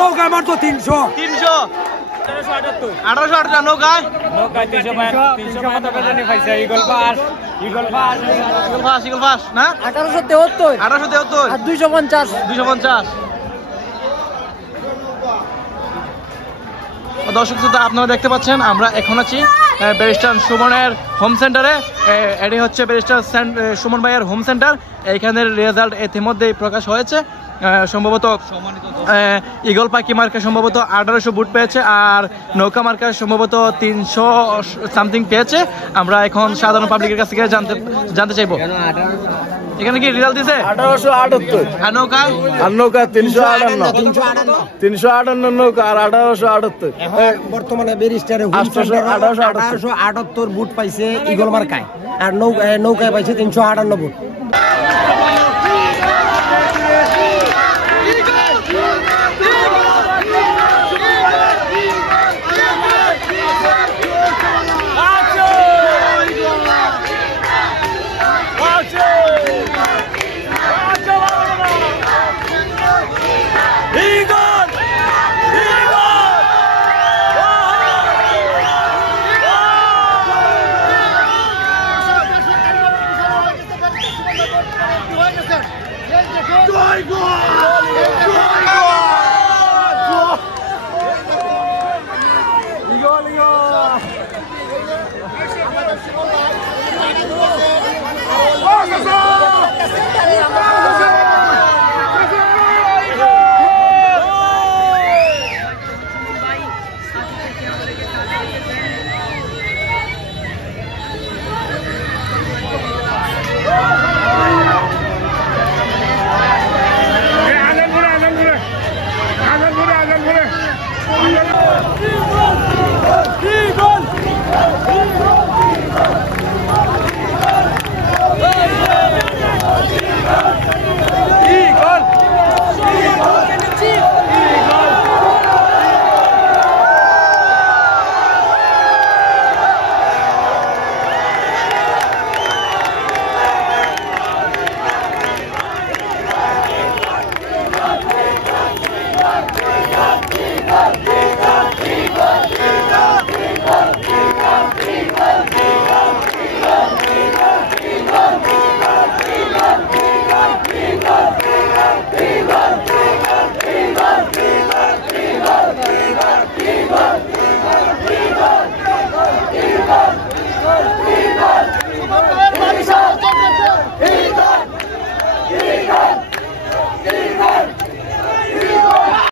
নৌকা মাত্র 300 1878 নৌকায় 300 ইগল পাস না 1873 আর 250 দর্শক শ্রোতা আপনারা দেখতে পাচ্ছেন আমরা এখন আছি ব্যারিস্টার সুমনের হোম সেন্টারে। এটি হচ্ছে ব্যারিস্টার সুমন ভাইয়ের হোম সেন্টার। এইখানের রেজাল্ট ইতিমধ্যেই প্রকাশ হয়েছে। সম্ভবত ইগল পাখি মার্কা সম্ভবত 1800 বুট পেয়েছে, আর নৌকা মার্কা সম্ভবত 300 সামথিং পেয়েছে। আমরা এখন সাধারণ পাবলিকের কাছ থেকে জানতে চাইবো এখানে কি রেজাল্ট দিছে। 1878 আর নৌকা 358 নৌকা আর 1878 বর্তমানে ব্যারিস্টারে 1878 বুট পাইছে ইগল মার্কায়, আর নৌকায় পাইছে 358 বুট। জয়